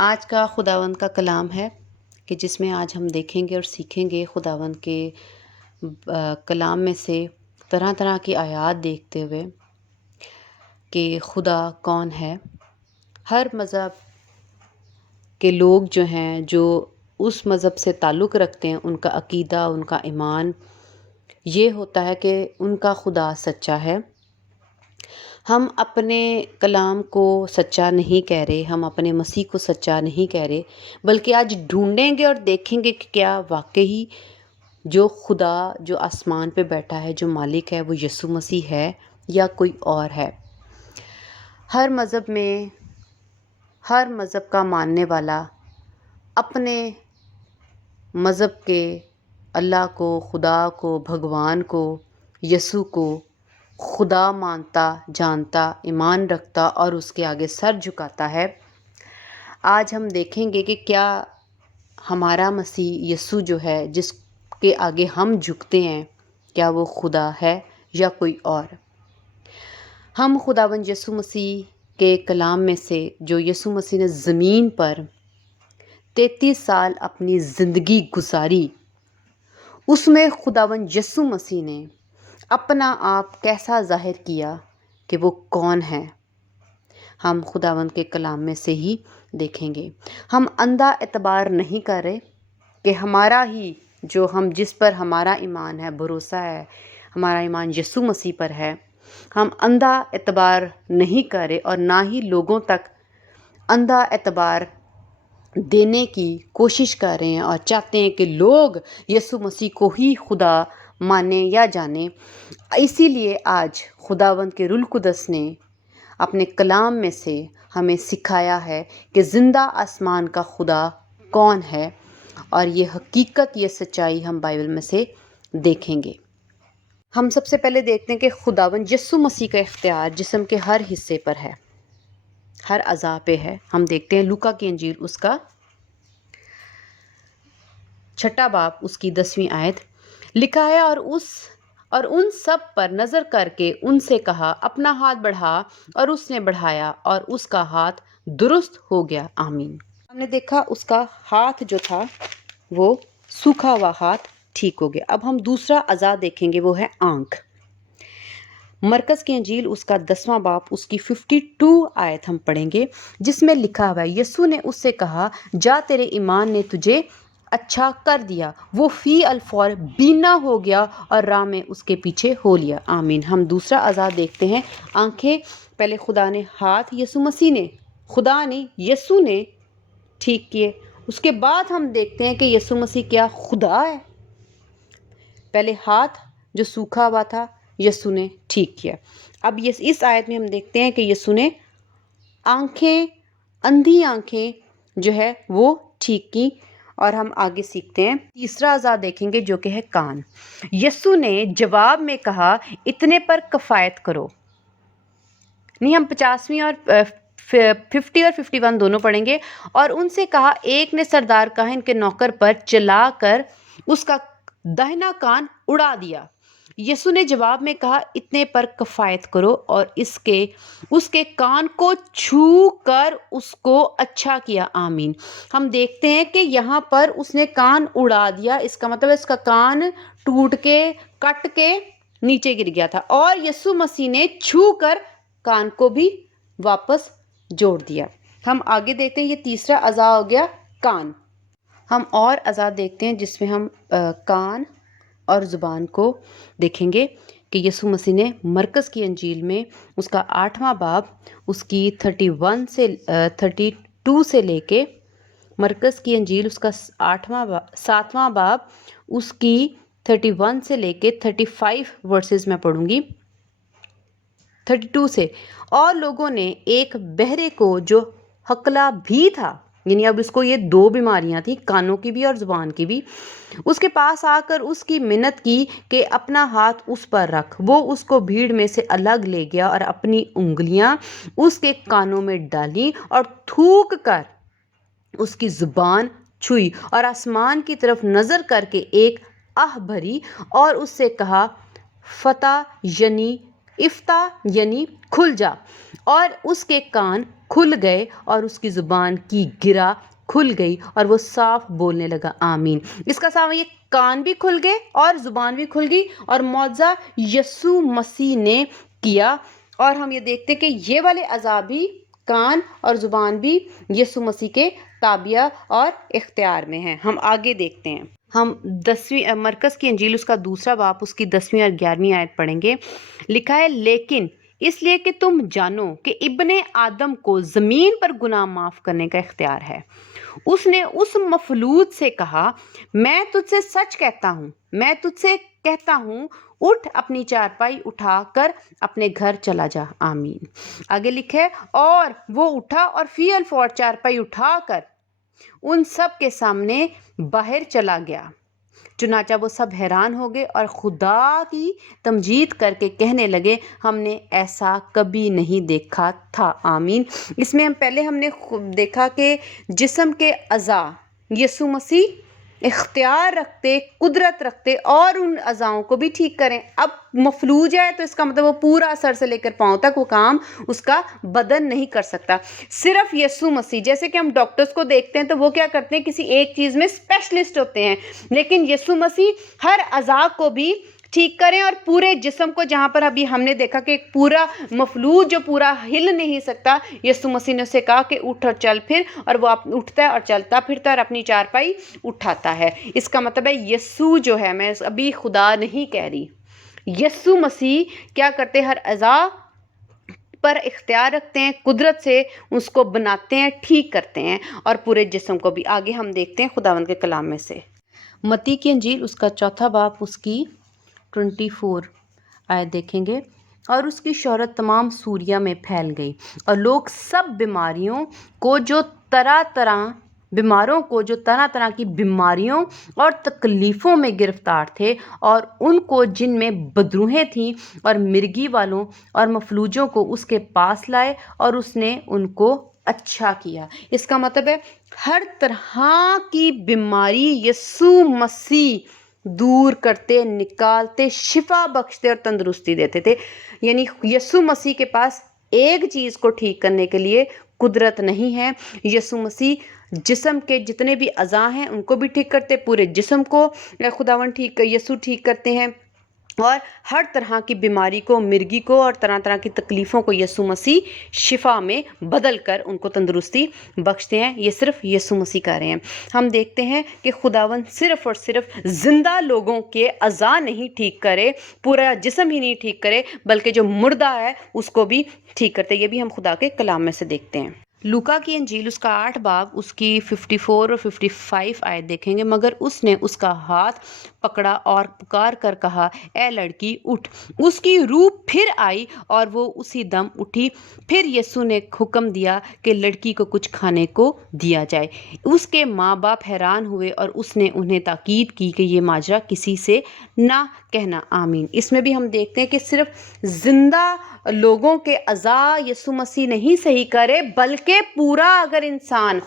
آج کا خداوند کا کلام ہے کہ جس میں آج ہم دیکھیں گے اور سیکھیں گے خداوند کے کلام میں سے طرح طرح کی آیات دیکھتے ہوئے کہ خدا کون ہے۔ ہر مذہب کے لوگ جو ہیں جو اس مذہب سے تعلق رکھتے ہیں، ان کا عقیدہ، ان کا ایمان یہ ہوتا ہے کہ ان کا خدا سچا ہے۔ ہم اپنے کلام کو سچا نہیں کہہ رہے، ہم اپنے مسیح کو سچا نہیں کہہ رہے، بلکہ آج ڈھونڈیں گے اور دیکھیں گے کہ کیا واقعی جو خدا جو آسمان پہ بیٹھا ہے، جو مالک ہے، وہ یسوع مسیح ہے یا کوئی اور ہے۔ ہر مذہب میں ہر مذہب کا ماننے والا اپنے مذہب کے اللہ کو، خدا کو، بھگوان کو، یسوع کو خدا مانتا، جانتا، ایمان رکھتا اور اس کے آگے سر جھکاتا ہے۔ آج ہم دیکھیں گے کہ کیا ہمارا مسیح یسوع جو ہے، جس کے آگے ہم جھکتے ہیں، کیا وہ خدا ہے یا کوئی اور۔ ہم خداوند یسوع مسیح کے کلام میں سے جو یسوع مسیح نے زمین پر 33 سال اپنی زندگی گزاری، اس میں خداوند یسوع مسیح نے اپنا آپ کیسا ظاہر کیا کہ وہ کون ہے، ہم خداوند کے کلام میں سے ہی دیکھیں گے۔ ہم اندھا اعتبار نہیں کر رہے کہ ہمارا ہی جو جس پر ہمارا ایمان ہے، بھروسہ ہے، ہمارا ایمان یسوع مسیح پر ہے۔ ہم اندھا اعتبار نہیں کر رہے اور نہ ہی لوگوں تک اندھا اعتبار دینے کی کوشش کر رہے ہیں اور چاہتے ہیں کہ لوگ یسوع مسیح کو ہی خدا مانیں یا جانیں۔ اسی لیے آج خداوند کے روح القدس نے اپنے کلام میں سے ہمیں سکھایا ہے کہ زندہ آسمان کا خدا کون ہے، اور یہ حقیقت، یہ سچائی ہم بائبل میں سے دیکھیں گے۔ ہم سب سے پہلے دیکھتے ہیں کہ خداوند یسوع مسیح کا اختیار جسم کے ہر حصے پر ہے، ہر اعضاء پہ ہے۔ ہم دیکھتے ہیں لوکا کی انجیل اس کا 6 باب اس کی 10ویں آیت لکھا ہے، اور ان سب پر نظر کر کے ان سے کہا، اپنا ہاتھ بڑھا، اور اس نے بڑھایا اور اس کا ہاتھ درست ہو گیا۔ آمین۔ ہم نے دیکھا اس کا ہاتھ جو تھا وہ سوکھا ہوا ہاتھ ٹھیک ہو گیا۔ اب ہم دوسرا اعضاء دیکھیں گے، وہ ہے آنکھ۔ مرکز کی انجیل اس کا 10واں باب اس کی 52 آیت ہم پڑھیں گے، جس میں لکھا ہوا ہے، یسوع نے اس سے کہا، جا، تیرے ایمان نے تجھے اچھا کر دیا۔ وہ فی الفور بینا ہو گیا اور راہ میں اس کے پیچھے ہو لیا۔ آمین۔ ہم دوسرا اعضاء دیکھتے ہیں، آنکھیں۔ پہلے خدا نے ہاتھ یسوع مسیح نے، خدا نے، یسوع نے ٹھیک کیے۔ اس کے بعد ہم دیکھتے ہیں کہ یسوع مسیح کیا خدا ہے۔ پہلے ہاتھ جو سوکھا ہوا تھا یسوع نے ٹھیک کیا۔ اب اس آیت میں ہم دیکھتے ہیں کہ یسوع نے آنکھیں، اندھی آنکھیں جو ہے وہ ٹھیک کی، اور ہم آگے سیکھتے ہیں۔ تیسرا اعضاء دیکھیں گے جو کہ ہے کان۔ یسوع نے جواب میں کہا، اتنے پر کفایت کرو۔ نہیں، ہم 50ویں اور 50 اور 51 دونوں پڑھیں گے۔ اور ان سے کہا، ایک نے سردار کاہن کے نوکر پر چلا کر اس کا داہنا کان اڑا دیا۔ یسوع نے جواب میں کہا، اتنے پر کفایت کرو، اور اس کے کان کو چھو کر اس کو اچھا کیا۔ آمین۔ ہم دیکھتے ہیں کہ یہاں پر اس نے کان اڑا دیا، اس کا مطلب اس کا کان ٹوٹ کے، کٹ کے نیچے گر گیا تھا، اور یسوع مسیح نے چھو کر کان کو بھی واپس جوڑ دیا۔ ہم آگے دیکھتے ہیں، یہ تیسرا اعضاء ہو گیا کان۔ ہم اور اعضاء دیکھتے ہیں جس میں ہم کان اور زبان کو دیکھیں گے کہ یسوع مسیح نے مرکز کی انجیل میں اس کا 8واں باب اس کی 32 سے لے کے، مرکز کی انجیل اس کا 7واں باب اس کی 31 سے لے کے 35 ورسز میں پڑھوں گی، 32 سے۔ اور لوگوں نے ایک بہرے کو جو ہکلا بھی تھا، یعنی اب اس کو یہ 2 بیماریاں تھیں، کانوں کی بھی اور زبان کی بھی، اس کے پاس آ کر اس کی منت کی کہ اپنا ہاتھ اس پر رکھ۔ وہ اس کو بھیڑ میں سے الگ لے گیا اور اپنی انگلیاں اس کے کانوں میں ڈالیں اور تھوک کر اس کی زبان چھوئی، اور آسمان کی طرف نظر کر کے ایک آہ بھری اور اس سے کہا، فتح یعنی افتح یعنی کھل جا، اور اس کے کان کھل گئے اور اس کی زبان کی گرہ کھل گئی اور وہ صاف بولنے لگا۔ آمین۔ اس کا سامنے یہ کان بھی کھل گئے اور زبان بھی کھل گئی اور معجزہ یسوع مسیح نے کیا، اور ہم یہ دیکھتے کہ یہ والے اعضاء بھی، کان اور زبان بھی، یسوع مسیح کے تابع اور اختیار میں ہیں۔ ہم آگے دیکھتے ہیں، ہم 10ویں مرکز کی انجیل اس کا 2 باب اس کی 10ویں اور 11ویں آیت پڑھیں گے۔ لکھا ہے، لیکن اس لیے کہ تم جانو کہ ابن آدم کو زمین پر گناہ معاف کرنے کا اختیار ہے، اس نے اس مفلوج سے کہا، میں تجھ سے سچ کہتا ہوں، میں تجھ سے کہتا ہوں، اٹھ اپنی چارپائی اٹھا کر اپنے گھر چلا جا۔ آمین۔ آگے لکھے، اور وہ اٹھا اور فی الفور چارپائی اٹھا کر ان سب کے سامنے باہر چلا گیا۔ چنانچہ وہ سب حیران ہو گئے اور خدا کی تمجید کر کے کہنے لگے، ہم نے ایسا کبھی نہیں دیکھا تھا۔ آمین۔ اس میں ہم نے دیکھا کہ جسم کے اعضاء یسوع مسیح اختیار رکھتے، قدرت رکھتے اور ان اعضاؤں کو بھی ٹھیک کریں۔ اب مفلوج ہے تو اس کا مطلب وہ پورا سر سے لے کر پاؤں تک وہ کام اس کا بدن نہیں کر سکتا، صرف یسوع مسیح۔ جیسے کہ ہم ڈاکٹرز کو دیکھتے ہیں تو وہ کیا کرتے ہیں، کسی ایک چیز میں اسپیشلسٹ ہوتے ہیں، لیکن یسوع مسیح ہر اعضاء کو بھی ٹھیک کریں اور پورے جسم کو، جہاں پر ابھی ہم نے دیکھا کہ ایک پورا مفلوج جو پورا ہل نہیں سکتا، یسوع مسیح نے اسے کہا کہ اٹھ اور چل پھر، اور وہ اٹھتا ہے اور چلتا پھرتا اور اپنی چارپائی اٹھاتا ہے۔ اس کا مطلب ہے یسوع جو ہے، میں ابھی خدا نہیں کہہ رہی، یسوع مسیح کیا کرتے، ہر اعضاء پر اختیار رکھتے ہیں، قدرت سے اس کو بناتے ہیں، ٹھیک کرتے ہیں، اور پورے جسم کو بھی۔ آگے ہم دیکھتے ہیں خداوند کے کلام میں سے متی کی انجیل اس کا 4 باب اس کی 24 آیت دیکھیں گے۔ اور اس کی شہرت تمام سوریہ میں پھیل گئی، اور لوگ سب بیماروں کو جو طرح طرح کی بیماریوں اور تکلیفوں میں گرفتار تھے، اور ان کو جن میں بدروہیں تھیں اور مرگی والوں اور مفلوجوں کو اس کے پاس لائے، اور اس نے ان کو اچھا کیا۔ اس کا مطلب ہے ہر طرح کی بیماری یسوع مسیح دور کرتے، نکالتے، شفا بخشتے اور تندرستی دیتے تھے۔ یعنی یسوع مسیح کے پاس ایک چیز کو ٹھیک کرنے کے لیے قدرت نہیں ہے۔ یسوع مسیح جسم کے جتنے بھی اعضاء ہیں ان کو بھی ٹھیک کرتے، پورے جسم کو خداوند یسوع ٹھیک کرتے ہیں، اور ہر طرح کی بیماری کو، مرگی کو اور طرح طرح کی تکلیفوں کو یسوع مسیح شفا میں بدل کر ان کو تندرستی بخشتے ہیں۔ یہ صرف یسوع مسیح کر رہے ہیں۔ ہم دیکھتے ہیں کہ خداوند صرف اور صرف زندہ لوگوں کے اعضاء نہیں ٹھیک کرے، پورا جسم ہی نہیں ٹھیک کرے، بلکہ جو مردہ ہے اس کو بھی ٹھیک کرتے۔ یہ بھی ہم خدا کے کلام میں سے دیکھتے ہیں۔ لوکا کی انجیل اس کا 8 باب اس کی 54 اور 55 آیت دیکھیں گے۔ مگر اس نے اس کا ہاتھ پکڑا اور پکار کر کہا، اے لڑکی اٹھ۔ اس کی روح پھر آئی اور وہ اسی دم اٹھی۔ پھر یسوع نے حکم دیا کہ لڑکی کو کچھ کھانے کو دیا جائے۔ اس کے ماں باپ حیران ہوئے اور اس نے انہیں تاکید کی کہ یہ ماجرا کسی سے نہ کہنا۔ آمین۔ اس میں بھی ہم دیکھتے ہیں کہ صرف زندہ لوگوں کے اعضاء یسوع مسیح نہیں صحیح کرے، بلکہ پورا اگر انسان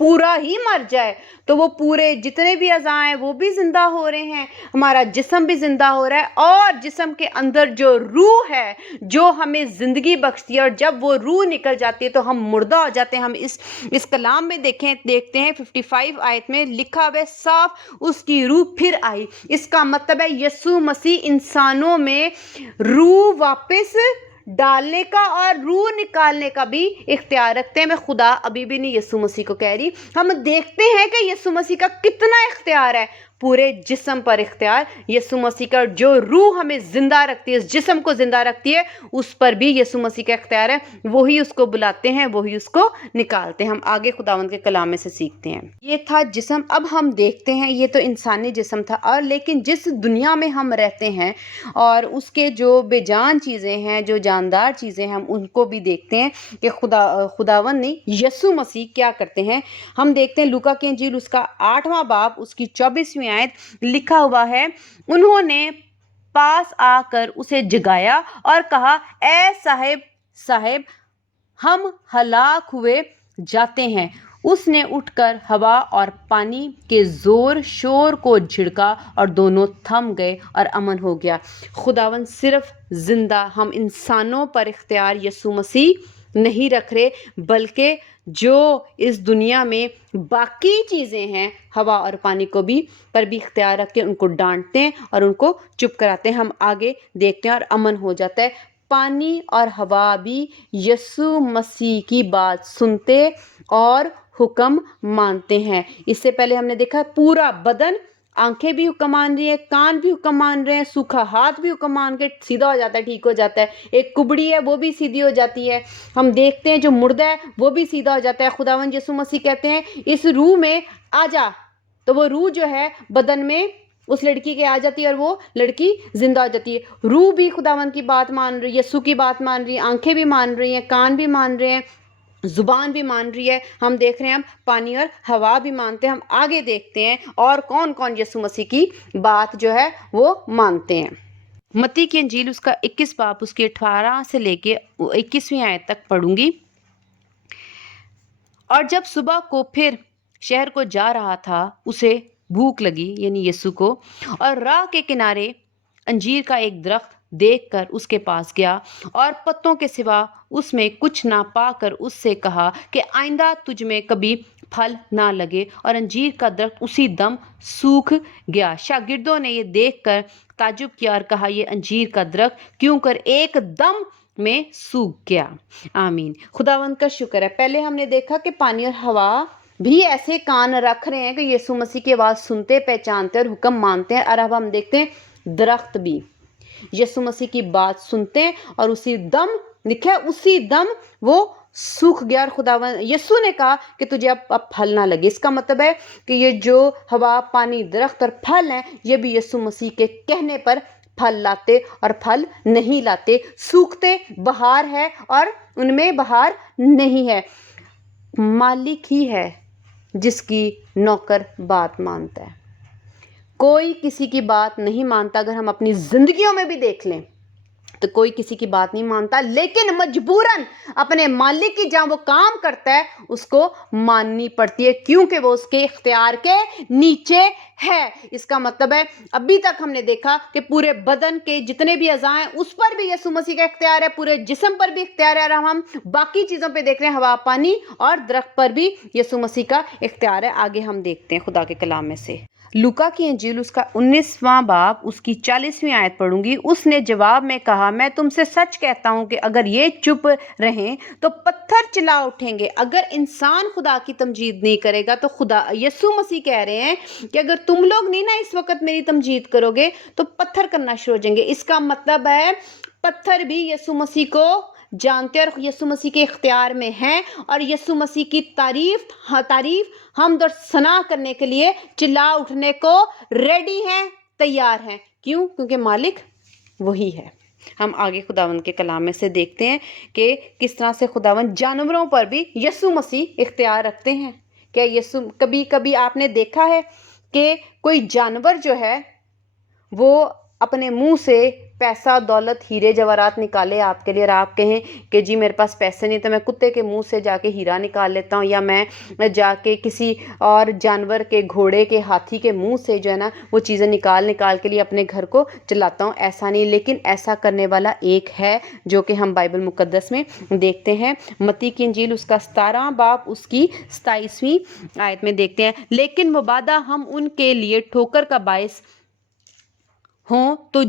پورا ہی مر جائے تو وہ پورے جتنے بھی اعضاء ہیں وہ بھی زندہ ہو رہے ہیں، ہمارا جسم بھی زندہ ہو رہا ہے، اور جسم کے اندر جو روح ہے جو ہمیں زندگی بخشتی ہے، اور جب وہ روح نکل جاتی ہے تو ہم مردہ ہو جاتے ہیں۔ ہم اس کلام میں دیکھتے ہیں 55 آیت میں لکھا ہوا ہے صاف، اس کی روح پھر آئی۔ اس کا مطلب ہے یسوع مسیح انسانوں میں روح واپس ڈالنے کا اور روح نکالنے کا بھی اختیار رکھتے ہیں۔ میں خدا ابھی بھی نہیں یسوع مسیح کو کہہ رہی، ہم دیکھتے ہیں کہ یسوع مسیح کا کتنا اختیار ہے، پورے جسم پر اختیار یسوع مسیح کا، جو روح ہمیں زندہ رکھتی ہے، اس جسم کو زندہ رکھتی ہے، اس پر بھی یسوع مسیح کا اختیار ہے۔ وہی اس کو بلاتے ہیں، وہی اس کو نکالتے ہیں۔ ہم آگے خداوند کے کلام میں سے سیکھتے ہیں۔ یہ تھا جسم۔ اب ہم دیکھتے ہیں، یہ تو انسانی جسم تھا، اور لیکن جس دنیا میں ہم رہتے ہیں اور اس کے جو بے جان چیزیں ہیں، جو جاندار چیزیں ہیں، ہم ان کو بھی دیکھتے ہیں کہ خداوند نے یسوع مسیح کیا کرتے ہیں۔ ہم دیکھتے ہیں لوکا کی انجیل اس کا 8واں باب اس کی 24ویں آیت لکھا ہوا ہے، انہوں نے پاس آ کر اسے جگایا اور کہا، اے صاحب ہم ہلاک ہوئے جاتے ہیں۔ اس نے اٹھ کر ہوا اور پانی کے زور شور کو جھڑکا اور دونوں تھم گئے اور امن ہو گیا۔ خداوند صرف زندہ ہم انسانوں پر اختیار یسوع مسیح نہیں رکھ رہے، بلکہ جو اس دنیا میں باقی چیزیں ہیں ہوا اور پانی کو بھی پر بھی اختیار رکھ کے ان کو ڈانٹتے ہیں اور ان کو چپ کراتے ہیں۔ ہم آگے دیکھتے ہیں اور امن ہو جاتا ہے۔ پانی اور ہوا بھی یسوع مسیح کی بات سنتے اور حکم مانتے ہیں۔ اس سے پہلے ہم نے دیکھا پورا بدن، آنکھیں بھی حکم مان رہی ہیں، کان بھی حکم مان رہے ہیں، سوکھا ہاتھ بھی حکم مان کے سیدھا ہو جاتا ہے، ٹھیک ہو جاتا ہے، ایک کبڑی ہے وہ بھی سیدھی ہو جاتی ہے، ہم دیکھتے ہیں جو مردہ ہے وہ بھی سیدھا ہو جاتا ہے۔ خداوند یسوع مسیح کہتے ہیں اس روح میں آ جا، تو وہ روح جو ہے بدن میں اس لڑکی کے آ جاتی ہے اور وہ لڑکی زندہ ہو جاتی ہے۔ روح بھی خداوند کی بات مان رہی ہے، یسوع کی بات مان رہی ہے، آنکھیں بھی مان رہی ہیں، کان بھی مان رہے ہیں، زبان بھی مان رہی ہے۔ ہم دیکھ رہے ہیں ہم پانی اور ہوا بھی مانتے ہیں۔ ہم آگے دیکھتے ہیں اور کون کون یسوع مسیح کی بات جو ہے وہ مانتے ہیں۔ متی کی انجیل اس کا 21 باب اس کی 18 سے لے کے 21ویں آیت تک پڑھوں گی۔ اور جب صبح کو پھر شہر کو جا رہا تھا، اسے بھوک لگی، یعنی یسوع کو، اور راہ کے کنارے انجیر کا ایک درخت دیکھ کر اس کے پاس گیا اور پتوں کے سوا اس میں کچھ نہ پا کر اس سے کہا کہ آئندہ تجھ میں کبھی پھل نہ لگے، اور انجیر کا درخت اسی دم سوکھ گیا۔ شاگردوں نے یہ دیکھ کر تعجب کیا اور کہا یہ انجیر کا درخت کیوں کر ایک دم میں سوکھ گیا۔ آمین۔ خداوند کا شکر ہے۔ پہلے ہم نے دیکھا کہ پانی اور ہوا بھی ایسے کان رکھ رہے ہیں کہ یسوع مسیح کی آواز سنتے، پہچانتے اور حکم مانتے ہیں، اور اب ہم دیکھتے ہیں درخت بھی یسوع مسیح کی بات سنتے ہیں اور اسی دم، لکھا ہے اسی دم وہ سوکھ گیا، اور خداوند یسوع نے کہا کہ تجھے اب پھل نہ لگے۔ اس کا مطلب ہے کہ یہ جو ہوا، پانی، درخت اور پھل ہیں، یہ بھی یسوع مسیح کے کہنے پر پھل لاتے اور پھل نہیں لاتے، سوکھتے، بہار ہے اور ان میں بہار نہیں ہے۔ مالک ہی ہے جس کی نوکر بات مانتا ہے۔ کوئی کسی کی بات نہیں مانتا۔ اگر ہم اپنی زندگیوں میں بھی دیکھ لیں تو کوئی کسی کی بات نہیں مانتا، لیکن مجبوراً اپنے مالک کی جہاں وہ کام کرتا ہے اس کو ماننی پڑتی ہے، کیونکہ وہ اس کے اختیار کے نیچے ہے۔ اس کا مطلب ہے ابھی تک ہم نے دیکھا کہ پورے بدن کے جتنے بھی اعضاء ہیں اس پر بھی یسوع مسیح کا اختیار ہے، پورے جسم پر بھی اختیار ہے، اور ہم باقی چیزوں پہ دیکھ رہے ہیں، ہوا، پانی اور درخت پر بھی یسوع مسیح کا اختیار ہے۔ آگے ہم دیکھتے ہیں خدا کے کلام میں سے لوکا کی انجیل اس کا 19واں باب اس کی 40ویں آیت پڑھوں گی۔ اس نے جواب میں کہا میں تم سے سچ کہتا ہوں کہ اگر یہ چپ رہیں تو پتھر چلا اٹھیں گے۔ اگر انسان خدا کی تمجید نہیں کرے گا تو خدا یسوع مسیح کہہ رہے ہیں کہ اگر تم لوگ نہیں نا اس وقت میری تمجید کرو گے تو پتھر کرنا شروع ہو جائیں گے۔ اس کا مطلب ہے پتھر بھی یسوع مسیح کو جانتے اور یسوع مسیح کے اختیار میں ہیں، اور یسوع مسیح کی تعریف حمد اور ثنا کرنے کے لیے چلا اٹھنے کو ریڈی ہیں، تیار ہیں۔ کیوں؟ کیونکہ مالک وہی ہے۔ ہم آگے خداوند کے کلام میں سے دیکھتے ہیں کہ کس طرح سے خداوند جانوروں پر بھی یسوع مسیح اختیار رکھتے ہیں۔ کیا یسوع کبھی آپ نے دیکھا ہے کہ کوئی جانور جو ہے وہ اپنے منہ سے پیسہ، دولت، ہیرے جواہرات نکالے آپ کے لیے، اور آپ کہیں کہ جی میرے پاس پیسے نہیں تو میں کتے کے منہ سے جا کے ہیرا نکال لیتا ہوں، یا میں جا کے کسی اور جانور کے، گھوڑے کے، ہاتھی کے منہ سے جو ہے نا وہ چیزیں نکال کے لیے اپنے گھر کو چلاتا ہوں؟ ایسا نہیں، لیکن ایسا کرنے والا ایک ہے جو کہ ہم بائبل مقدس میں دیکھتے ہیں۔ متی کی انجیل اس کا 17 باب اس کی 27ویں آیت میں دیکھتے ہیں، لیکن مبادا ہم ان کے لیے ٹھوکر کا باعث ہوں تو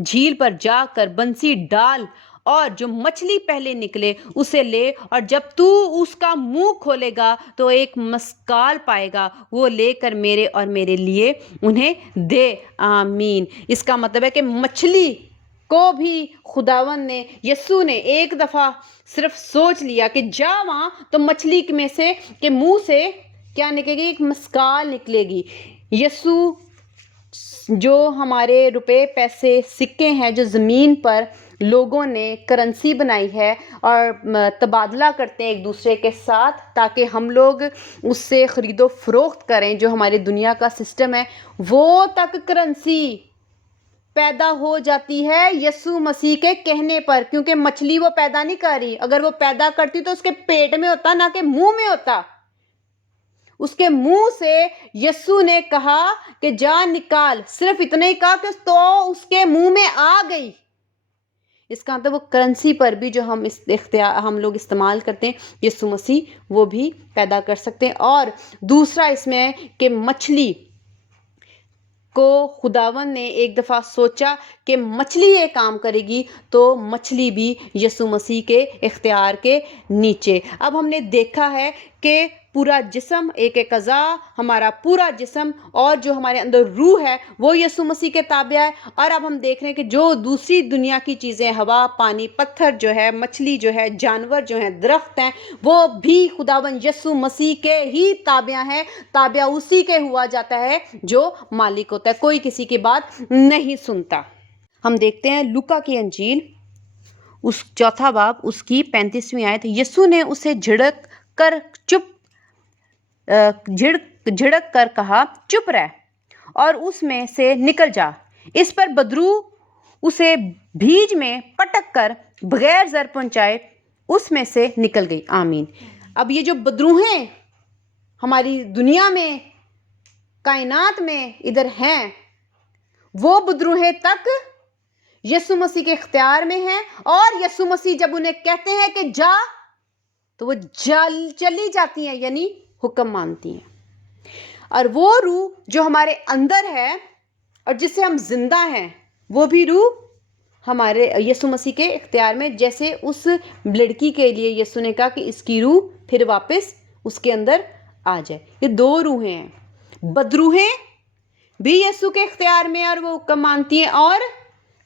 جھیل پر جا کر بنسی ڈال اور جو مچھلی پہلے نکلے اسے لے، اور جب تو اس کا منہ کھولے گا تو ایک مسکال پائے گا، وہ لے کر میرے اور میرے لیے انہیں دے۔ آمین۔ اس کا مطلب ہے کہ مچھلی کو بھی خداوند نے، یسوع نے ایک دفعہ صرف سوچ لیا کہ جا وہاں، تو مچھلی میں سے کے منہ سے کیا نکلے گی؟ ایک مسکال نکلے گی۔ یسوع جو ہمارے روپے، پیسے، سکے ہیں جو زمین پر لوگوں نے کرنسی بنائی ہے اور تبادلہ کرتے ہیں ایک دوسرے کے ساتھ تاکہ ہم لوگ اس سے خرید و فروخت کریں، جو ہماری دنیا کا سسٹم ہے، وہ تک کرنسی پیدا ہو جاتی ہے یسوع مسیح کے کہنے پر، کیونکہ مچھلی وہ پیدا نہیں کر رہی۔ اگر وہ پیدا کرتی تو اس کے پیٹ میں ہوتا، نہ کہ منہ میں ہوتا۔ اس کے منہ سے یسوع نے کہا کہ جا نکال، صرف اتنا ہی کہا کہ تو اس کے منہ میں آ گئی۔ اس کا مطلب وہ کرنسی پر بھی جو ہم لوگ استعمال کرتے ہیں یسوع مسیح وہ بھی پیدا کر سکتے ہیں۔ اور دوسرا اس میں ہے کہ مچھلی کو خداوند نے ایک دفعہ سوچا کہ مچھلی یہ کام کرے گی تو مچھلی بھی یسوع مسیح کے اختیار کے نیچے۔ اب ہم نے دیکھا ہے کہ پورا جسم ایک اعضا، ہمارا پورا جسم اور جو ہمارے اندر روح ہے وہ یسوع مسیح کے تابع ہے۔ اور اب ہم دیکھ رہے ہیں کہ جو دوسری دنیا کی چیزیں، ہوا، پانی، پتھر جو ہے، مچھلی جو ہے، جانور جو ہیں، درخت ہیں، وہ بھی خداوند یسوع مسیح کے ہی تابع ہیں، تابع اسی کے ہوا جاتا ہے جو مالک ہوتا ہے، کوئی کسی کی بات نہیں سنتا۔ ہم دیکھتے ہیں لوکا کی انجیل اس 4 باب اس کی 35ویں آیت، یسوع نے اسے جھڑک کر کہا چپ رہ اور اس میں سے نکل جا۔ اس پر بدرو اسے بھیج میں پٹک کر بغیر زر پہنچائے اس میں سے نکل گئی۔ آمین۔ اب یہ جو بدروہیں ہماری دنیا میں، کائنات میں ادھر ہیں، وہ بدروہیں تک یسوع مسیح کے اختیار میں ہیں، اور یسوع مسیح جب انہیں کہتے ہیں کہ جا تو وہ چلی جاتی ہیں، یعنی حکم مانتی ہیں۔ اور وہ روح جو ہمارے اندر ہے اور جس سے ہم زندہ ہیں، وہ بھی روح ہمارے یسوع مسیح کے اختیار میں، جیسے اس لڑکی کے لیے یسوع نے کہا کہ اس کی روح پھر واپس اس کے اندر آ جائے۔ یہ 2 روحیں ہیں، بدروہیں بھی یسوع کے اختیار میں اور وہ حکم مانتی ہیں، اور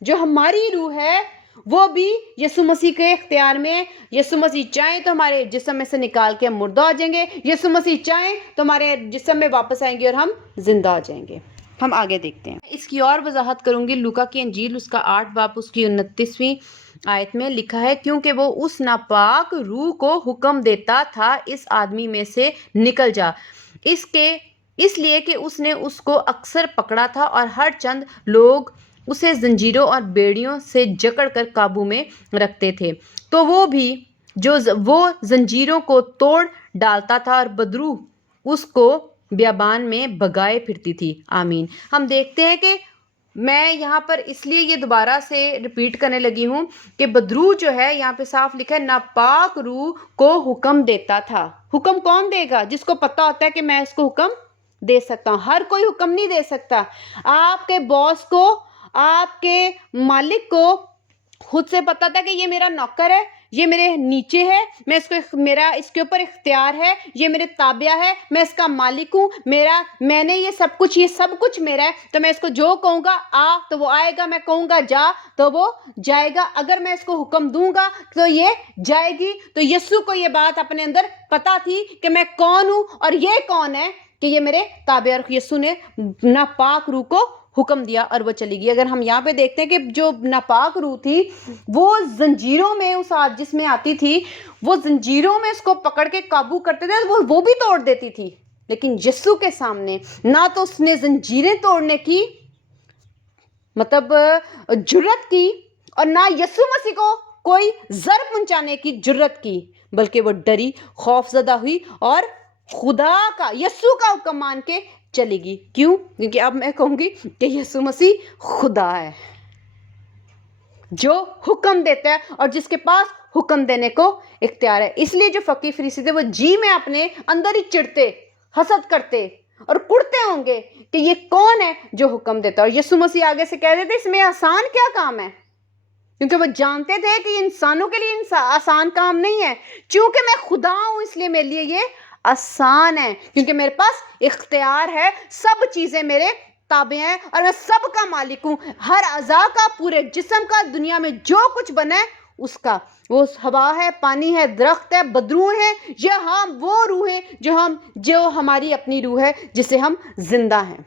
جو ہماری روح ہے وہ بھی یسوع مسیح کے اختیار میں۔ یسوع مسیح چاہیں تو ہمارے جسم میں سے نکال کے ہم مردہ ہو جائیں گے، یسوع مسیح چاہیں تو ہمارے جسم میں واپس آئیں گے اور ہم زندہ ہو جائیں گے۔ ہم آگے دیکھتے ہیں، اس کی اور وضاحت کروں گی۔ لوکا کی انجیل اس کا 8 باب اس کی 29ویں آیت میں لکھا ہے، کیونکہ وہ اس ناپاک روح کو حکم دیتا تھا اس آدمی میں سے نکل جا، اس لیے کہ اس نے اس کو اکثر پکڑا تھا اور ہر چند لوگ اسے زنجیروں اور بیڑیوں سے جکڑ کر قابو میں رکھتے تھے، تو وہ زنجیروں کو توڑ ڈالتا تھا اور بدروح اس کو بیابان میں بھگائے پھرتی تھی۔ آمین۔ ہم دیکھتے ہیں کہ میں یہاں پر اس لیے یہ دوبارہ سے ریپیٹ کرنے لگی ہوں کہ بدروح جو ہے یہاں پہ صاف لکھا ہے ناپاک روح کو حکم دیتا تھا۔ حکم کون دے گا؟ جس کو پتا ہوتا ہے کہ میں اس کو حکم دے سکتا ہوں۔ ہر کوئی حکم نہیں دے سکتا۔ آپ کے باس کو، آپ کے مالک کو خود سے پتا تھا کہ یہ میرا نوکر ہے، یہ میرے نیچے ہے، میرا اس کے اوپر اختیار ہے، یہ میرے تابع ہے، میں اس کا مالک ہوں، میں نے یہ سب کچھ میرا ہے، تو میں اس کو جو کہوں گا آ تو وہ آئے گا، میں کہوں گا جا تو وہ جائے گا، اگر میں اس کو حکم دوں گا تو یہ جائے گی۔ تو یسوع کو یہ بات اپنے اندر پتا تھی کہ میں کون ہوں اور یہ کون ہے کہ یہ میرے تابع، اور یسوع نے ناپاک روح کو حکم دیا اور وہ چلی گئی۔ اگر ہم یہاں پہ دیکھتے ہیں کہ جو ناپاک روح تھی وہ زنجیروں میں جس میں آتی تھی، وہ زنجیروں میں اس کو پکڑ کے قابو کرتے تھے، وہ بھی توڑ دیتی تھی، لیکن یسوع کے سامنے نہ تو اس نے زنجیریں توڑنے کی جرت کی، اور نہ یسوع مسیح کو کوئی زر پہنچانے کی جرت کی، بلکہ وہ ڈری، خوف زدہ ہوئی اور خدا کا، یسوع کا حکم مان کے چلے گی۔ کیوں؟ کیونکہ اب میں کہوں گی کہ یسوع مسیح خدا ہے جو حکم دیتا ہے اور جس کے پاس حکم دینے کو اختیار ہے۔ اس لیے جو فقیر فریسی تھے وہ جی میں اپنے اندر ہی چڑھتے، حسد کرتے اور کڑتے ہوں گے کہ یہ کون ہے جو حکم دیتا ہے، اور یسوع مسیح آگے سے کہہ دیتے اس میں آسان کیا کام ہے، کیونکہ وہ جانتے تھے کہ یہ انسانوں کے لیے آسان کام نہیں ہے، چونکہ میں خدا ہوں اس لیے میرے لیے یہ آسان ہے، کیونکہ میرے پاس اختیار ہے، سب چیزیں میرے تابع ہیں اور میں سب کا مالک ہوں، ہر اعضاء کا، پورے جسم کا، دنیا میں جو کچھ بنا ہے اس کا، وہ ہوا ہے، پانی ہے، درخت ہے، بدروح ہے، یہ وہ روح ہے جو ہماری اپنی روح ہے جس سے ہم زندہ ہیں۔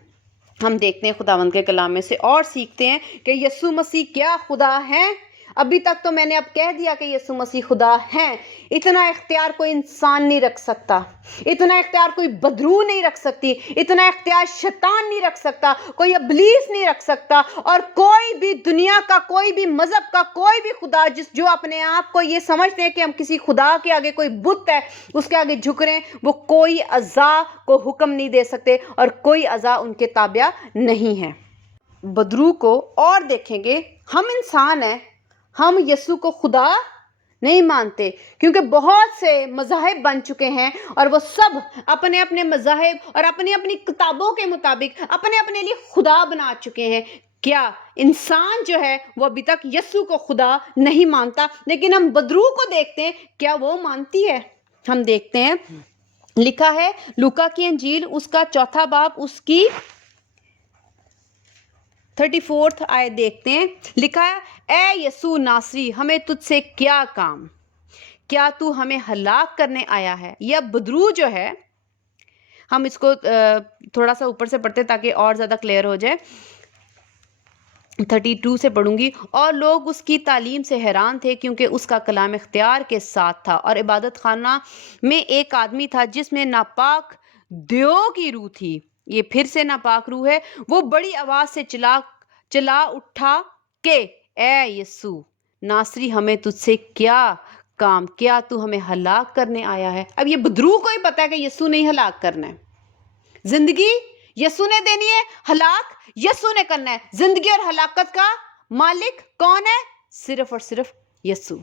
ہم دیکھتے ہیں خداوند کے کلام میں سے اور سیکھتے ہیں کہ یسوع مسیح کیا خدا ہیں۔ ابھی تک تو میں نے اب کہہ دیا کہ یسوع مسیح خدا ہیں۔ اتنا اختیار کوئی انسان نہیں رکھ سکتا، اتنا اختیار کوئی بدروح نہیں رکھ سکتی، اتنا اختیار شیطان نہیں رکھ سکتا، کوئی ابلیس نہیں رکھ سکتا، اور کوئی بھی دنیا کا، کوئی بھی مذہب کا، کوئی بھی خدا جو اپنے آپ کو یہ سمجھتے ہیں کہ ہم کسی خدا کے آگے، کوئی بت ہے اس کے آگے جھک رہے ہیں، وہ کوئی اعضاء کو حکم نہیں دے سکتے اور کوئی اعضاء ان کے تابع نہیں ہے۔ بدروح کو اور دیکھیں گے، ہم انسان ہیں، ہم یسوع کو خدا نہیں مانتے، کیونکہ بہت سے مذاہب بن چکے ہیں اور وہ سب اپنے اپنے مذاہب اور اپنی اپنی کتابوں کے مطابق اپنے اپنے لیے خدا بنا چکے ہیں۔ کیا انسان جو ہے وہ ابھی تک یسوع کو خدا نہیں مانتا، لیکن ہم بدرو کو دیکھتے ہیں، کیا وہ مانتی ہے؟ ہم دیکھتے ہیں، لکھا ہے لوکا کی انجیل اس کا 4 باب اس کی 34 آیت دیکھتے ہیں، لکھا ہے اے یسوع ناصری ہمیں تجھ سے کیا کام، کیا تو ہمیں ہلاک کرنے آیا ہے؟ یہ بدرو جو ہے، ہم اس کو تھوڑا سا اوپر سے پڑھتے ہیں تاکہ اور زیادہ کلیئر ہو جائے۔ 32 سے پڑھوں گی۔ اور لوگ اس کی تعلیم سے حیران تھے کیونکہ اس کا کلام اختیار کے ساتھ تھا، اور عبادت خانہ میں ایک آدمی تھا جس میں ناپاک دیو کی روح تھی۔ یہ پھر سے ناپاک روح ہے۔ وہ بڑی آواز سے چلا اٹھا کہ اے یسوع ناصری ہمیں تجھ سے کیا کام، کیا تو ہمیں ہلاک کرنے آیا ہے؟ اب یہ بدرو کو ہی پتا ہے کہ یسوع نہیں ہلاک کرنا ہے، زندگی یسوع نے دینی ہے، ہلاک یسوع نے کرنا ہے۔ زندگی اور ہلاکت کا مالک کون ہے؟ صرف اور صرف یسوع۔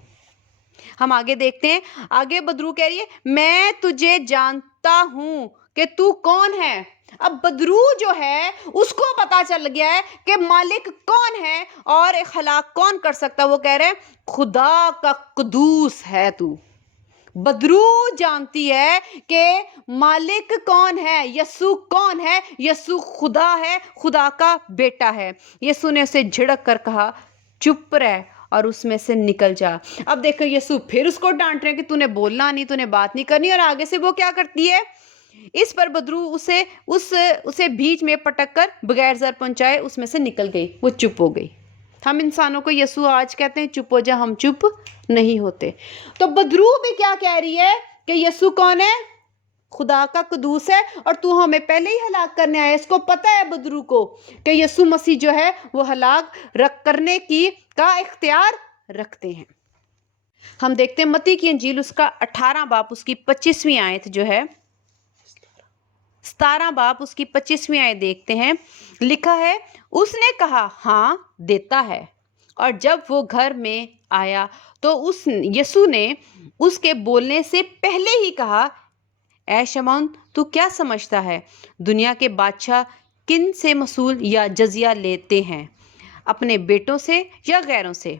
ہم آگے دیکھتے ہیں، آگے بدرو کہہ رہی ہے میں تجھے جانتا ہوں کہ تو کون ہے۔ اب بدرو جو ہے اس کو پتا چل گیا ہے کہ مالک کون ہے اور ہلاک کون کر سکتا ہے۔ وہ کہہ رہے ہیں خدا کا قدوس ہے تو۔ بدرو جانتی ہے کہ مالک کون ہے، یسوع کون ہے، یسوع خدا ہے، خدا کا بیٹا ہے۔ یسوع نے اسے جھڑک کر کہا چپ رہ اور اس میں سے نکل جا۔ اب دیکھو یسوع پھر اس کو ڈانٹ رہے ہیں کہ تو نے بولنا نہیں، تو نے بات نہیں کرنی، اور آگے سے وہ کیا کرتی ہے؟ اس پر بدرو اسے بیچ میں پٹک کر بغیر زر پہنچائے اس میں سے نکل گئی، وہ چپ ہو گئی۔ ہم انسانوں کو یسوع آج کہتے ہیں چپ ہو جا، ہم چپ نہیں ہوتے۔ تو بدرو بھی کیا کہہ رہی ہے کہ یسوع کون ہے؟ خدا کا قدوس ہے، اور تو ہمیں پہلے ہی ہلاک کرنے آیا۔ اس کو پتا ہے بدرو کو کہ یسوع مسیح جو ہے وہ ہلاک کرنے کا اختیار رکھتے ہیں۔ ہم دیکھتے ہیں متی کی انجیل اس کا 18 باب اس کی 25ویں آیت جو ہے، 17 باب اس کی 25ویں آیت دیکھتے ہیں، لکھا ہے اس نے کہا ہاں دیتا ہے، اور جب وہ گھر میں آیا تو یسوع نے اس کے بولنے سے پہلے ہی کہا اے شمعون تو کیا سمجھتا ہے دنیا کے بادشاہ کن سے وصول یا جزیہ لیتے ہیں، اپنے بیٹوں سے یا غیروں سے؟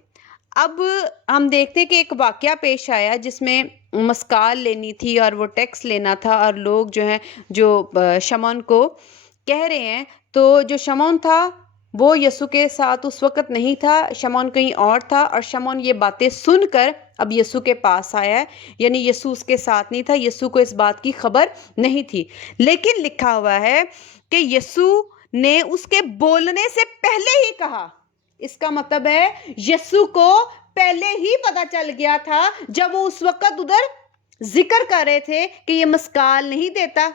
اب ہم دیکھتے ہیں کہ ایک واقعہ پیش آیا جس میں مسکال لینی تھی اور وہ ٹیکس لینا تھا، اور لوگ جو ہیں جو شمعون کو کہہ رہے ہیں، تو جو شمعون تھا وہ یسوع کے ساتھ اس وقت نہیں تھا، شمعون کہیں اور تھا، اور شمعون یہ باتیں سن کر اب یسوع کے پاس آیا ہے، یعنی یسوع اس کے ساتھ نہیں تھا، یسوع کو اس بات کی خبر نہیں تھی، لیکن لکھا ہوا ہے کہ یسوع نے اس کے بولنے سے پہلے ہی کہا۔ اس کا مطلب ہے یسوع کو پہلے ہی پتا چل گیا تھا، جب وہ اس وقت ادھر ذکر کر رہے تھے کہ یہ مسکال نہیں دیتا،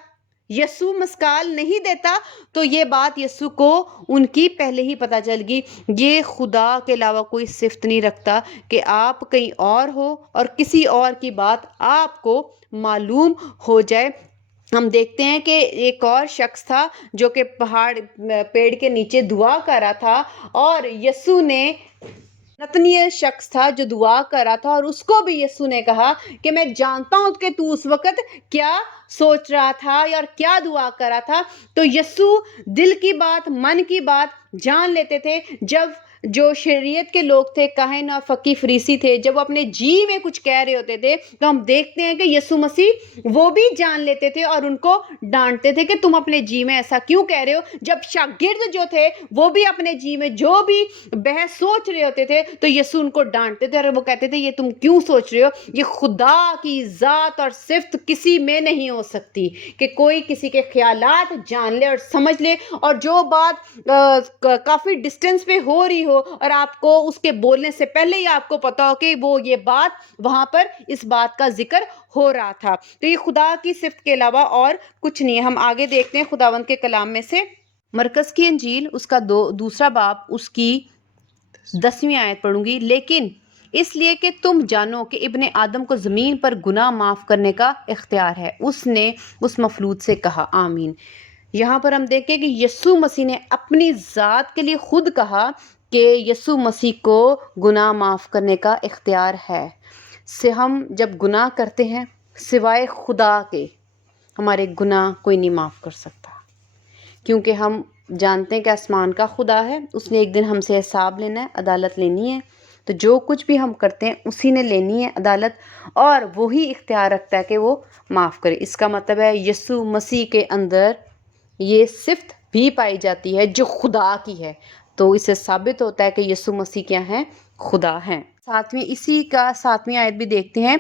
یسوع مسکال نہیں دیتا، تو یہ بات یسوع کو ان کی پہلے ہی پتا چل گئی۔ یہ خدا کے علاوہ کوئی صفت نہیں رکھتا کہ آپ کہیں اور ہو اور کسی اور کی بات آپ کو معلوم ہو جائے۔ ہم دیکھتے ہیں کہ ایک اور شخص تھا جو کہ پیڑ کے نیچے دعا کر رہا تھا، اور یسوع نے نتنیل شخص تھا جو دعا کر رہا تھا، اور اس کو بھی یسوع نے کہا کہ میں جانتا ہوں کہ تو اس وقت کیا سوچ رہا تھا اور کیا دعا کر رہا تھا۔ تو یسوع دل کی بات، من کی بات جان لیتے تھے۔ جب جو شریعت کے لوگ تھے، کاہن اور فقی فریسی تھے، جب وہ اپنے جی میں کچھ کہہ رہے ہوتے تھے تو ہم دیکھتے ہیں کہ یسوع مسیح وہ بھی جان لیتے تھے اور ان کو ڈانٹتے تھے کہ تم اپنے جی میں ایسا کیوں کہہ رہے ہو۔ جب شاگرد جو تھے وہ بھی اپنے جی میں جو بھی بحث سوچ رہے ہوتے تھے تو یسوع ان کو ڈانٹتے تھے، اور وہ کہتے تھے یہ تم کیوں سوچ رہے ہو، یہ خدا کی ذات اور صفت کسی میں نہیں ہو سکتی کہ کوئی کسی کے خیالات جان لے اور سمجھ لے، اور جو بات کافی ڈسٹینس پہ ہو رہی ہو اور آپ کو اس کے بولنے سے پہلے ہی آپ کو پتا ہو کہ وہ یہ بات وہاں پر اس بات کا ذکر ہو رہا تھا۔ تو یہ خدا کی صفت کے علاوہ اور کچھ نہیں ہے۔ ہم آگے دیکھتے ہیں خداوند کے کلام میں سے مرکز کی انجیل اس کا 2 باب اس کی 10ویں آیت پڑھوں گی، لیکن اس لیے کہ تم جانو کہ ابن آدم کو زمین پر گناہ معاف کرنے کا اختیار ہے، اس نے اس مفلوج سے کہا آمین۔ یہاں پر ہم دیکھیں کہ یسوع مسیح نے اپنی ذات کے لیے خود کہا کہ یسوع مسیح کو گناہ معاف کرنے کا اختیار ہے۔ سے ہم جب گناہ کرتے ہیں سوائے خدا کے ہمارے گناہ کوئی نہیں معاف کر سکتا، کیونکہ ہم جانتے ہیں کہ آسمان کا خدا ہے، اس نے ایک دن ہم سے حساب لینا ہے، عدالت لینی ہے، تو جو کچھ بھی ہم کرتے ہیں اسی نے لینی ہے عدالت، اور وہی اختیار رکھتا ہے کہ وہ معاف کرے۔ اس کا مطلب ہے یسوع مسیح کے اندر یہ صفت بھی پائی جاتی ہے جو خدا کی ہے، تو اس سے ثابت ہوتا ہے کہ یسوع مسیح کیا ہیں؟ خدا ہیں۔ اسی کا 7ویں آیت بھی دیکھتے ہیں،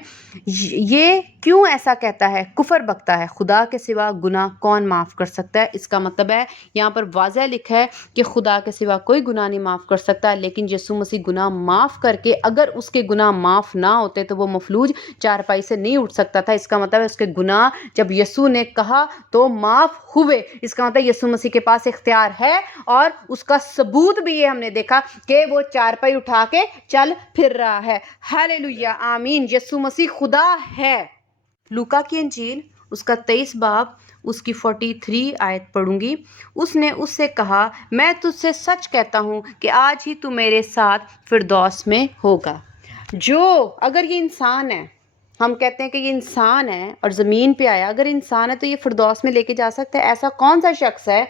یہ کیوں ایسا کہتا ہے؟ کفر بکتا ہے، خدا کے سوا گناہ کون معاف کر سکتا ہے؟ اس کا مطلب ہے یہاں پر واضح لکھا ہے کہ خدا کے سوا کوئی گناہ نہیں معاف کر سکتا، لیکن یسوع مسیح گناہ معاف کر کے اگر اس کے گناہ معاف نہ ہوتے تو وہ مفلوج چارپائی سے نہیں اٹھ سکتا تھا۔ اس کا مطلب ہے اس کے گناہ جب یسوع نے کہا تو معاف ہوئے۔ اس کا مطلب یسوع مسیح کے پاس اختیار ہے، اور اس کا ثبوت بھی یہ ہم نے دیکھا کہ وہ چارپائی اٹھا کے چل پھر رہا ہے۔ ہاللیلویہ، آمین۔ یسوع مسیح خدا ہے۔ لوکا کی انجیل اس کا 23 باب اس کی 43 آیت پڑھوں گی۔ اس نے اس سے کہا، میں تجھ سے سچ کہتا ہوں کہ آج ہی تو میرے ساتھ فردوس میں ہوگا۔ اگر یہ انسان ہے، ہم کہتے ہیں کہ یہ انسان ہے اور زمین پہ آیا، اگر انسان ہے تو یہ فردوس میں لے کے جا سکتا ہے؟ ایسا کون سا شخص ہے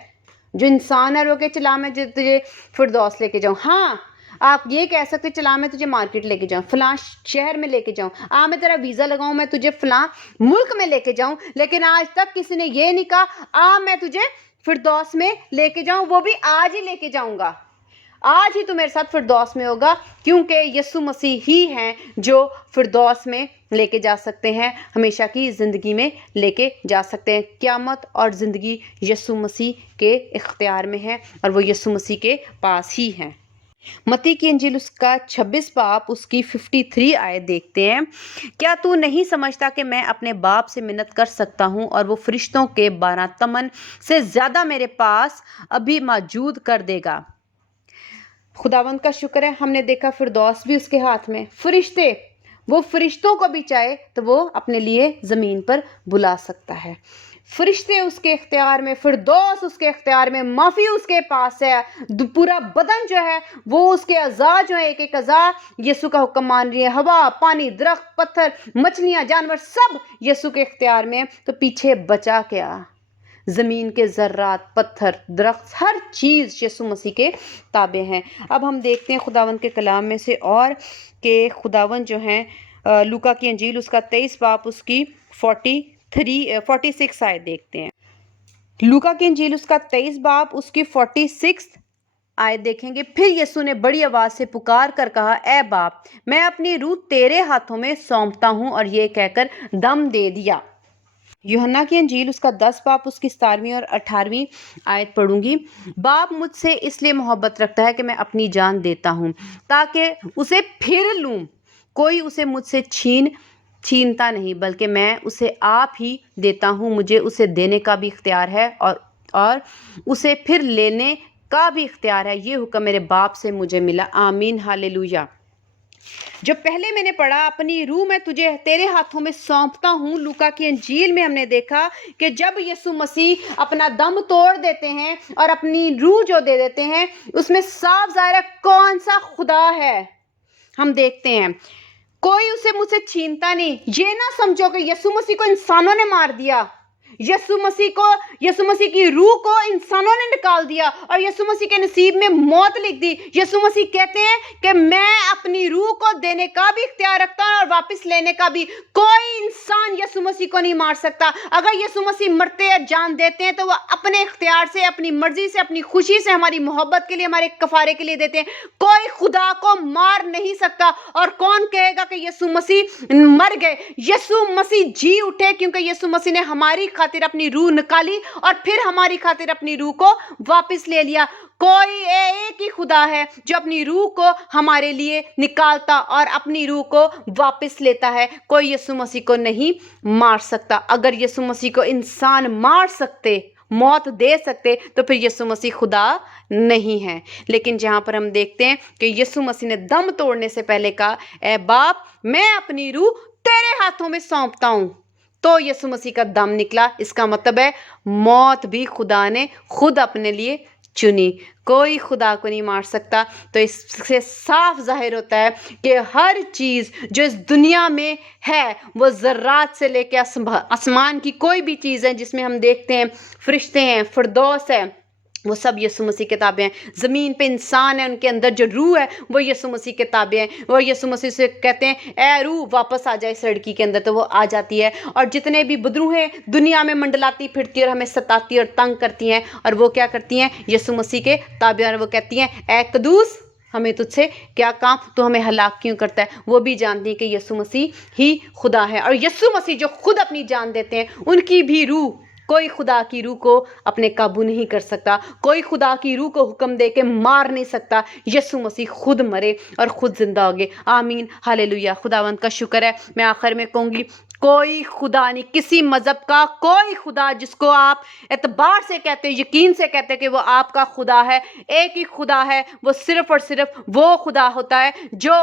جو انسان ہے اور وہ کہ چلا میں تجھے فردوس لے کے جاؤں؟ ہاں، آپ یہ کہہ سکتے چلا میں تجھے مارکیٹ لے کے جاؤں، فلاں شہر میں لے کے جاؤں، میں تیرا ویزا لگاؤں، میں تجھے فلاں ملک میں لے کے جاؤں، لیکن آج تک کسی نے یہ نہیں کہا میں تجھے فردوس میں لے کے جاؤں، وہ بھی آج ہی لے کے جاؤں گا، آج ہی تو میرے ساتھ فردوس میں ہوگا، کیونکہ یسوع مسیح ہی ہیں جو فردوس میں لے کے جا سکتے ہیں، ہمیشہ کی زندگی میں لے کے جا سکتے ہیں۔ قیامت اور زندگی یسوع مسیح کے اختیار میں ہے، اور وہ یسوع مسیح کے پاس ہی ہیں۔ متی کی انجیل اس کا 26 باب اس کی 53 آیت دیکھتے ہیں، کیا تو نہیں سمجھتا کہ میں اپنے باپ سے منت کر سکتا ہوں اور وہ فرشتوں کے 12 تمن سے زیادہ میرے پاس ابھی موجود کر دے گا؟ خداوند کا شکر ہے، ہم نے دیکھا فردوس بھی اس کے ہاتھ میں، فرشتے، وہ فرشتوں کو بھی چاہے تو وہ اپنے لیے زمین پر بلا سکتا ہے۔ فرشتے اس کے اختیار میں، فردوس اس کے اختیار میں، معافی اس کے پاس ہے، پورا بدن جو ہے وہ اس کے اعضاء جو ہے، ایک ایک اعضاء یسوع کا حکم مان رہی ہے، ہوا، پانی، درخت، پتھر، مچھلیاں، جانور، سب یسوع کے اختیار میں، تو پیچھے بچا کیا؟ زمین کے ذرات، پتھر، درخت، ہر چیز یسوع مسیح کے تابع ہیں۔ اب ہم دیکھتے ہیں خداوند کے کلام میں سے اور کہ خداوند جو ہیں لوکا کی انجیل اس کا 23 باب اس کی 46 آیت دیکھتے ہیں۔ لوکا کی انجیل اس کا 23 باب اس کی 46 آیت دیکھیں گے۔ پھر یسوع نے بڑی آواز سے پکار کر کہا، اے باپ، میں اپنی روح تیرے ہاتھوں میں سونپتا ہوں، اور یہ کہہ کر دم دے دیا۔ یوحنا کی انجیل اس کا 10 باب اس کی 17ویں اور 18ویں آیت پڑھوں گی۔ باپ مجھ سے اس لیے محبت رکھتا ہے کہ میں اپنی جان دیتا ہوں تاکہ اسے پھر لوں، کوئی اسے مجھ سے چھینتا نہیں، بلکہ میں اسے آپ ہی دیتا ہوں، مجھے اسے دینے کا بھی اختیار ہے اور اسے پھر لینے کا بھی اختیار ہے، یہ حکم میرے باپ سے مجھے ملا۔ آمین، ہاللیلویہ۔ جو پہلے میں نے پڑھا، اپنی روح میں تجھے تیرے ہاتھوں میں سونپتا ہوں، لوکا کی انجیل میں ہم نے دیکھا کہ جب یسوع مسیح اپنا دم توڑ دیتے ہیں اور اپنی روح جو دے دیتے ہیں، اس میں صاف ظاہر ہے کون سا خدا ہے۔ ہم دیکھتے ہیں کوئی اسے مجھ سے چھینتا نہیں۔ یہ نہ سمجھو کہ یسوع مسیح کو انسانوں نے مار دیا، یسوع مسیح کی روح کو انسانوں نے نکال دیا اور یسوع مسیح کے نصیب میں موت لکھ دی۔ یسوع مسیح کہتے ہیں کہ میں اپنی روح کو دینے کا بھی اختیار رکھتا ہوں اور واپس لینے کا بھی۔ کوئی انسان یسوع مسیح کو نہیں مار سکتا۔ اگر یسوع مسیح مرتے ہیں، جان دیتے ہیں، تو وہ اپنے اختیار سے، اپنی مرضی سے، اپنی خوشی سے، ہماری محبت کے لیے، ہمارے کفارے کے لیے دیتے ہیں۔ کوئی خدا کو مار نہیں سکتا۔ اور کون کہے گا کہ یسوع مسیح مر گئے؟ یسوع مسیح جی اٹھے، کیونکہ یسوع مسیح نے ہماری خاطر اپنی روح نکالی اور پھر ہماری خاطر اپنی روح کو واپس لے لیا۔ کوئی ایک ہی خدا ہے جو اپنی روح کو ہمارے لیے نکالتا اور اپنی روح کو واپس لیتا ہے۔ کوئی یسوع مسیح کو نہیں مار سکتا۔ اگر یسوع مسیح کو انسان مار سکتے، موت دے سکتے، تو پھر یسوع مسیح خدا نہیں ہے۔ لیکن جہاں پر ہم دیکھتے ہیں کہ یسوع مسیح نے دم توڑنے سے پہلے کہا، اے باپ، میں اپنی روح تیرے ہاتھوں میں سونپتا ہوں، تو یسوع مسیح کا دم نکلا۔ اس کا مطلب ہے موت بھی خدا نے خود اپنے لیے چنی، کوئی خدا کو نہیں مار سکتا۔ تو اس سے صاف ظاہر ہوتا ہے کہ ہر چیز جو اس دنیا میں ہے، وہ ذرات سے لے کے آسمان کی کوئی بھی چیز ہے جس میں ہم دیکھتے ہیں فرشتے ہیں، فردوس ہے، وہ سب یسوع مسیح کے تابع ہیں۔ زمین پہ انسان ہے، ان کے اندر جو روح ہے وہ یسوع مسیح کے تابع ہیں۔ وہ یسوع مسیح سے کہتے ہیں اے روح واپس آ جائے اس لڑکی کے اندر، تو وہ آ جاتی ہے۔ اور جتنے بھی بدروہیں دنیا میں منڈلاتی پھرتی اور ہمیں ستاتی اور تنگ کرتی ہیں، اور وہ کیا کرتی ہیں؟ یسوع مسیح کے تابع، اور وہ کہتی ہیں اے قدوس ہمیں تجھ سے کیا کام، تو ہمیں ہلاک کیوں کرتا ہے؟ وہ بھی جانتی ہیں کہ یسوع مسیح ہی خدا ہے۔ اور یسوع مسیح جو خود اپنی جان دیتے ہیں، ان کی بھی روح، کوئی خدا کی روح کو اپنے قابو نہیں کر سکتا، کوئی خدا کی روح کو حکم دے کے مار نہیں سکتا۔ یسوع مسیح خود مرے اور خود زندہ ہو گئے۔ آمین، ہالےلویا، خداوند کا شکر ہے۔ میں آخر میں کہوں گی کوئی خدا نہیں، کسی مذہب کا کوئی خدا جس کو آپ اعتبار سے کہتے ہیں، یقین سے کہتے ہیں کہ وہ آپ کا خدا ہے، ایک ہی خدا ہے، وہ صرف اور صرف وہ خدا ہوتا ہے جو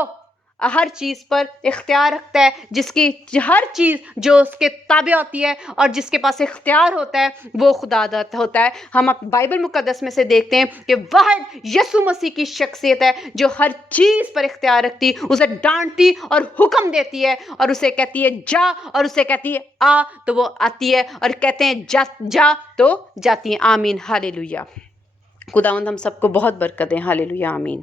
ہر چیز پر اختیار رکھتا ہے، جس کی ہر چیز جو اس کے تابع ہوتی ہے اور جس کے پاس اختیار ہوتا ہے، وہ خدا ہوتا ہے۔ ہم بائبل مقدس میں سے دیکھتے ہیں کہ واحد یسوع مسیح کی شخصیت ہے جو ہر چیز پر اختیار رکھتی، اسے ڈانٹتی اور حکم دیتی ہے، اور اسے کہتی ہے جا، اور اسے کہتی ہے آ تو وہ آتی ہے، اور کہتے ہیں جا جا تو جاتی ہے۔ آمین، ہالےلویا۔ خداوند ہم سب کو بہت برکت دے۔ ہالےلویا، آمین۔